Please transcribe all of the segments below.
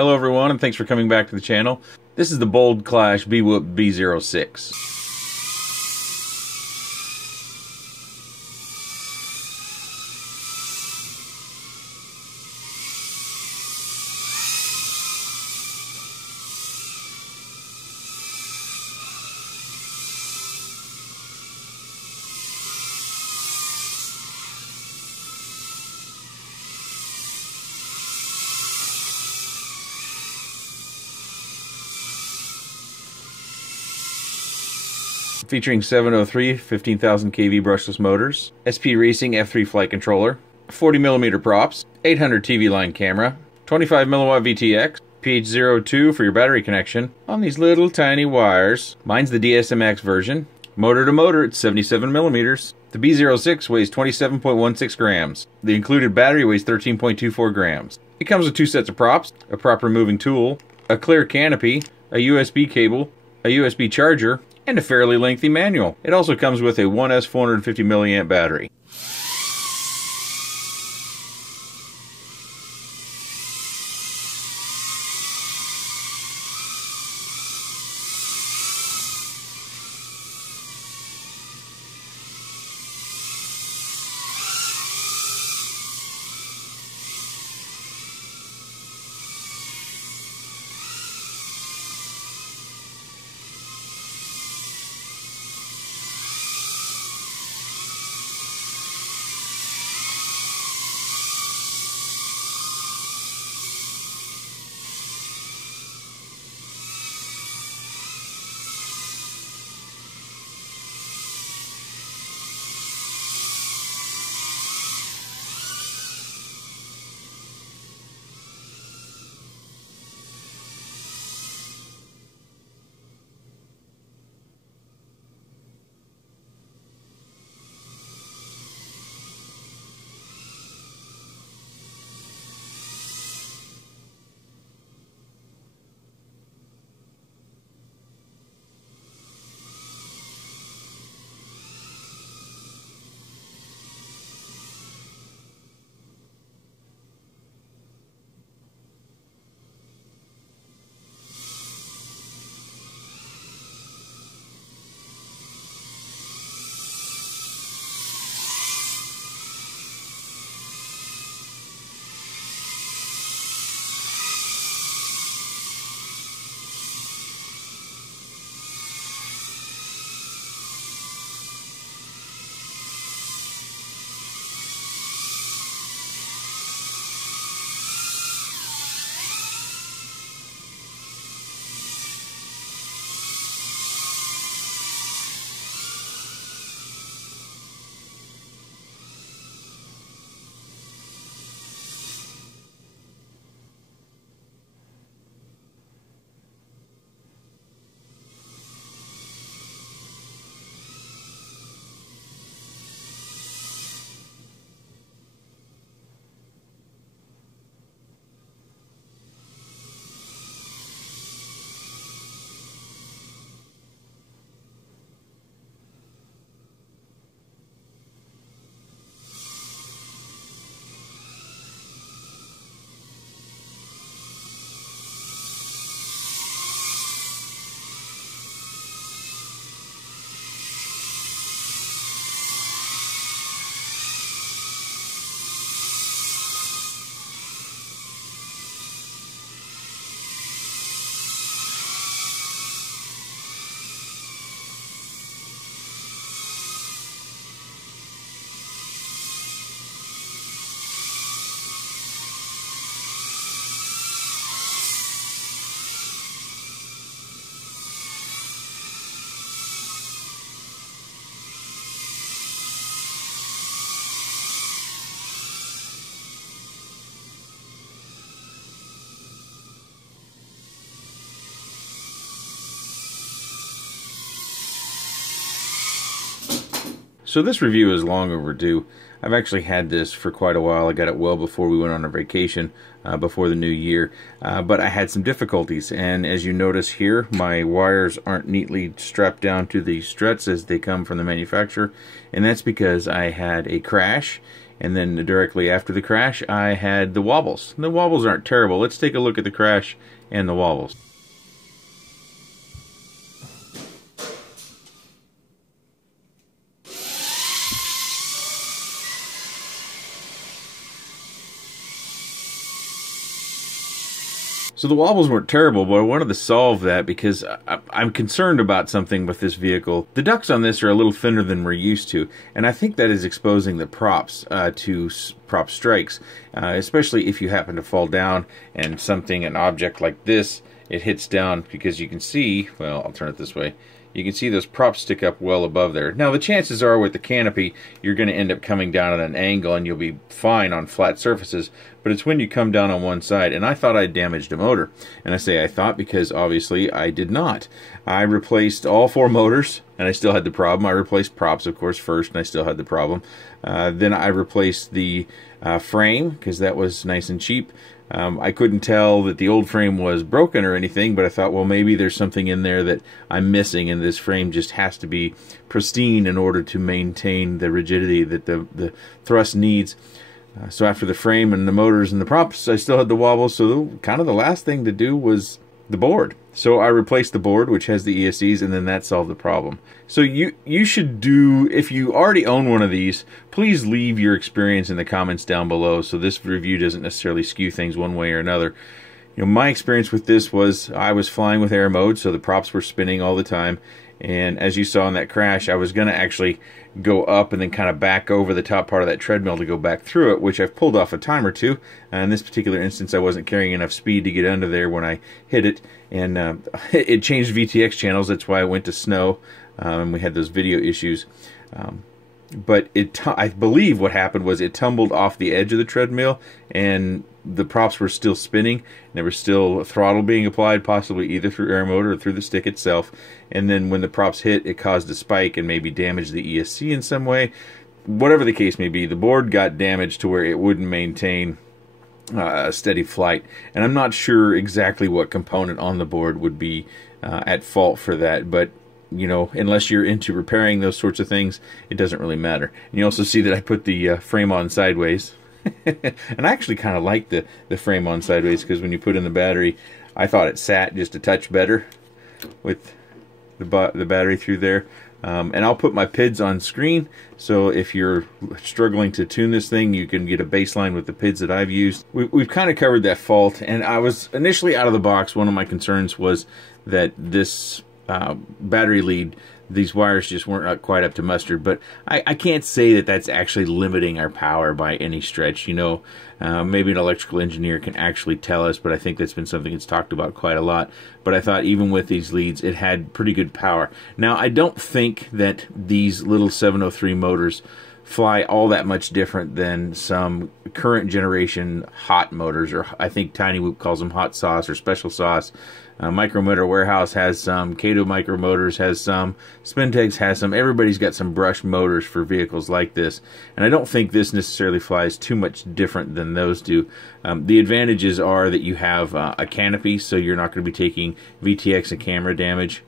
Hello everyone, and thanks for coming back to the channel. This is the BoldClash Bwhoop B06. Featuring 703 15,000 kV brushless motors, SP Racing F3 flight controller, 40mm props, 800 TV line camera, 25mm VTX, PH02 for your battery connection on these little tiny wires. Mine's the DSMX version. Motor to motor, it's 77mm. The B06 weighs 27.16 grams. The included battery weighs 13.24 grams. It comes with 2 sets of props, a prop removing tool, a clear canopy, a USB cable, a USB charger, and a fairly lengthy manual. It also comes with a 1S 450 mAh battery. So this review is long overdue. I've actually had this for quite a while. I got it well before we went on our vacation, before the new year. But I had some difficulties, and as you notice here, my wires aren't neatly strapped down to the struts as they come from the manufacturer, and that's because I had a crash And then directly after the crash, I had the wobbles. And the wobbles aren't terrible. Let's take a look at the crash and the wobbles. So the wobbles weren't terrible, but I wanted to solve that because I'm concerned about something with this vehicle. The ducts on this are a little thinner than we're used to, and I think that is exposing the props to prop strikes, especially if you happen to fall down and an object like this, it hits down, because you can see, well, I'll turn it this way, you can see those props stick up well above there. Now the chances are with the canopy you're going to end up coming down at an angle and you'll be fine on flat surfaces, but it's when you come down on one side. And I thought I damaged a motor, and I say I thought because obviously I did not. I replaced all 4 motors and I still had the problem. I replaced props, of course, first, and I still had the problem. Then I replaced the frame, because that was nice and cheap. I couldn't tell that the old frame was broken or anything, but I thought, well, maybe there's something in there that I'm missing, and this frame just has to be pristine in order to maintain the rigidity that the thrust needs. So after the frame and the motors and the props, I still had the wobbles, so kind of the last thing to do was the board. So I replaced the board, which has the ESCs, and then that solved the problem. So you should do, if you already own one of these, please leave your experience in the comments down below, so this review doesn't necessarily skew things one way or another. You know, my experience with this was I was flying with air mode, so the props were spinning all the time. And as you saw in that crash, I was going to actually go up and then kind of back over the top part of that treadmill to go back through it, which I've pulled off a time or two. In this particular instance, I wasn't carrying enough speed to get under there when I hit it. And it changed VTX channels. That's why I went to snow. And we had those video issues. But I believe what happened was it tumbled off the edge of the treadmill, and the props were still spinning, and there was still throttle being applied, possibly either through air motor or through the stick itself. And then when the props hit, it caused a spike and maybe damaged the ESC in some way. Whatever the case may be, the board got damaged to where it wouldn't maintain a steady flight. And I'm not sure exactly what component on the board would be at fault for that, but you know, unless you're into repairing those sorts of things, it doesn't really matter. And you also see that I put the frame on sideways. And I actually kind of like the frame on sideways, because when you put in the battery, I thought it sat just a touch better with the battery through there. And I'll put my PIDs on screen, so if you're struggling to tune this thing, you can get a baseline with the PIDs that I've used. We've kind of covered that fault, and I was initially out of the box, one of my concerns was that this battery lead, these wires just weren't quite up to mustard, but I can't say that that's actually limiting our power by any stretch. You know, maybe an electrical engineer can actually tell us, but I think that's been something that's talked about quite a lot. But I thought even with these leads, it had pretty good power. Now, I don't think that these little 703 motors fly all that much different than some current generation hot motors, or I think Tiny Whoop calls them hot sauce or special sauce. Micro Motor Warehouse has some, Kato Micro Motors has some, Spintex has some. Everybody's got some brush motors for vehicles like this, and I don't think this necessarily flies too much different than those do. The advantages are that you have a canopy, so you're not going to be taking VTX and camera damage.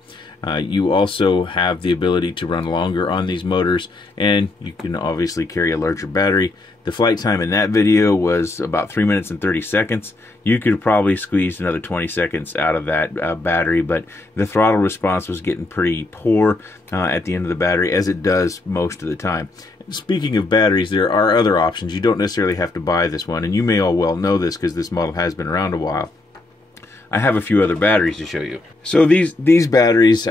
You also have the ability to run longer on these motors, and you can obviously carry a larger battery. The flight time in that video was about 3 minutes and 30 seconds. You could probably squeeze another 20 seconds out of that battery, but the throttle response was getting pretty poor at the end of the battery, as it does most of the time. Speaking of batteries, there are other options. You don't necessarily have to buy this one, and you may all well know this because this model has been around a while. I have a few other batteries to show you. So these batteries,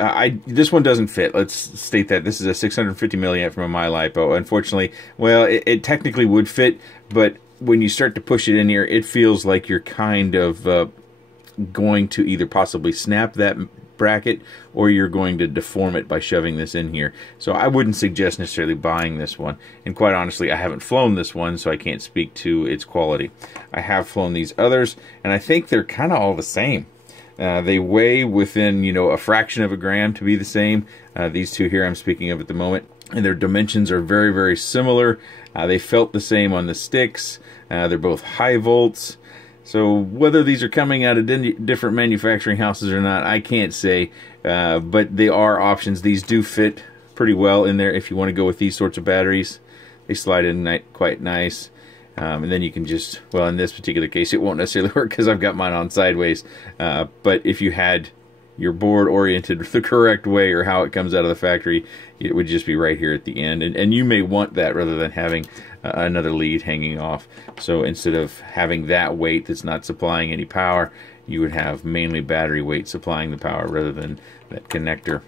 this one doesn't fit. Let's state that this is a 650 milliamp from a MyLipo. Unfortunately, well, it technically would fit, but when you start to push it in here, it feels like you're kind of going to either possibly snap that bracket, or you're going to deform it by shoving this in here. So I wouldn't suggest necessarily buying this one. And quite honestly, I haven't flown this one, so I can't speak to its quality. I have flown these others, and I think they're kind of all the same. They weigh within, you know, a fraction of a gram to be the same. These two here I'm speaking of at the moment. And their dimensions are very, very similar. They felt the same on the sticks. They're both high volts. So whether these are coming out of different manufacturing houses or not, I can't say, but they are options. These do fit pretty well in there if you want to go with these sorts of batteries. They slide in quite nice. And then you can just, well, in this particular case, it won't necessarily work because I've got mine on sideways. But if you had your board oriented the correct way, or how it comes out of the factory, it would just be right here at the end. And you may want that rather than having another lead hanging off. So instead of having that weight that's not supplying any power, you would have mainly battery weight supplying the power rather than that connector.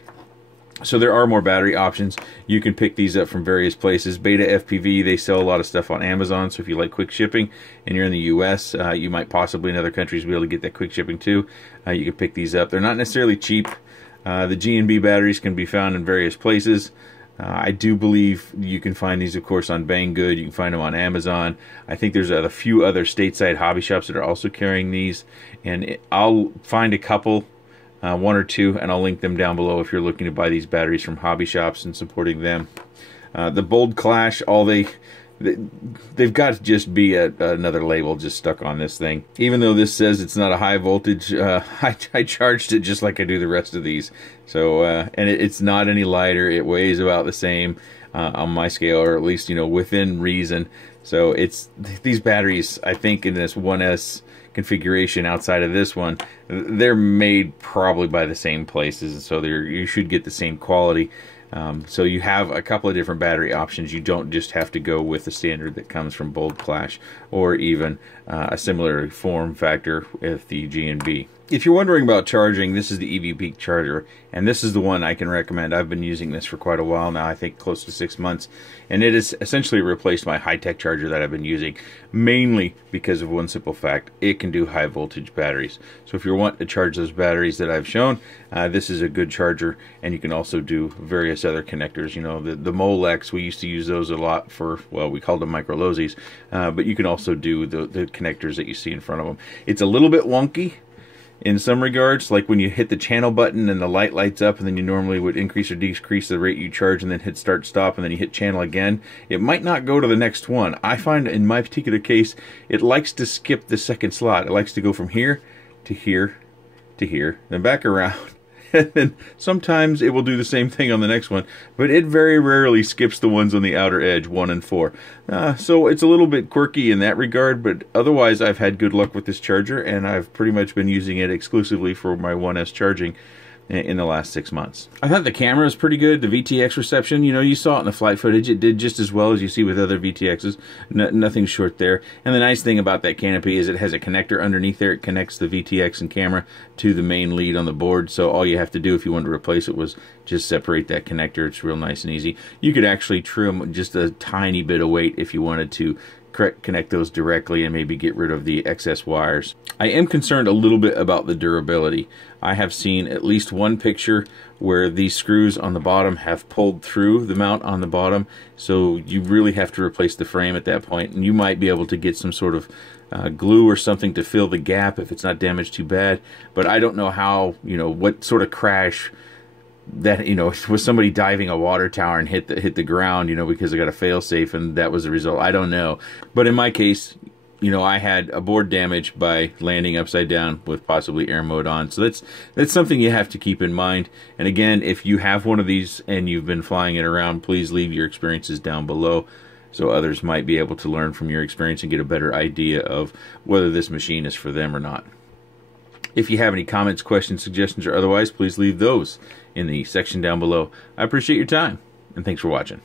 So there are more battery options. You can pick these up from various places. Beta FPV, they sell a lot of stuff on Amazon, so if you like quick shipping and you're in the US, you might possibly in other countries be able to get that quick shipping too. You can pick these up. They're not necessarily cheap. The G&B batteries can be found in various places. I do believe you can find these, of course, on Banggood. You can find them on Amazon. I think there's a few other stateside hobby shops that are also carrying these, and I'll find a couple, one or two, and I'll link them down below if you're looking to buy these batteries from hobby shops and supporting them. The BoldClash, they've got to just be another label just stuck on this thing. Even though this says it's not a high voltage, I charged it just like I do the rest of these. So, and it's not any lighter. It weighs about the same on my scale, or at least, you know, within reason. So it's, these batteries, I think in this 1S configuration outside of this one, they're made probably by the same places, so you should get the same quality. So you have a couple of different battery options. You don't just have to go with the standard that comes from BoldClash, or even a similar form factor with the G&B. If you're wondering about charging, this is the EV Peak charger, and this is the one I can recommend. I've been using this for quite a while now, I think close to 6 months, and it has essentially replaced my high-tech charger that I've been using, mainly because of one simple fact: it can do high voltage batteries. So if you want to charge those batteries that I've shown, this is a good charger. And you can also do various other connectors. You know, the Molex, we used to use those a lot for, well, we called them micro LOSIs, but you can also do the connectors that you see in front of them. It's a little bit wonky in some regards, like when you hit the channel button and the light lights up, and then you normally would increase or decrease the rate you charge, and then hit start stop, and then you hit channel again. It might not go to the next one. I find in my particular case, it likes to skip the second slot. It likes to go from here to here to here, then back around. And then sometimes it will do the same thing on the next one, but it very rarely skips the ones on the outer edge, 1 and 4. So it's a little bit quirky in that regard, but otherwise I've had good luck with this charger, and I've pretty much been using it exclusively for my 1S charging in the last 6 months. I thought the camera was pretty good. The VTX reception, you know, you saw it in the flight footage. It did just as well as you see with other VTXs. Nothing short there. And the nice thing about that canopy is it has a connector underneath there. It connects the VTX and camera to the main lead on the board. So all you have to do if you want to replace it was just separate that connector. It's real nice and easy. You could actually trim just a tiny bit of weight if you wanted to connect those directly and maybe get rid of the excess wires. I am concerned a little bit about the durability. I have seen at least one picture where these screws on the bottom have pulled through the mount on the bottom, so you really have to replace the frame at that point, and you might be able to get some sort of glue or something to fill the gap if it's not damaged too bad, but I don't know how, you know, what sort of crash that, you know, was somebody diving a water tower and hit the ground, you know, because they got a fail safe and that was the result. I don't know. But in my case, you know, I had a board damage by landing upside down with possibly air mode on. So that's something you have to keep in mind. And again, if you have one of these and you've been flying it around, please leave your experiences down below so others might be able to learn from your experience and get a better idea of whether this machine is for them or not. If you have any comments, questions, suggestions, or otherwise, please leave those in the section down below. I appreciate your time, and thanks for watching.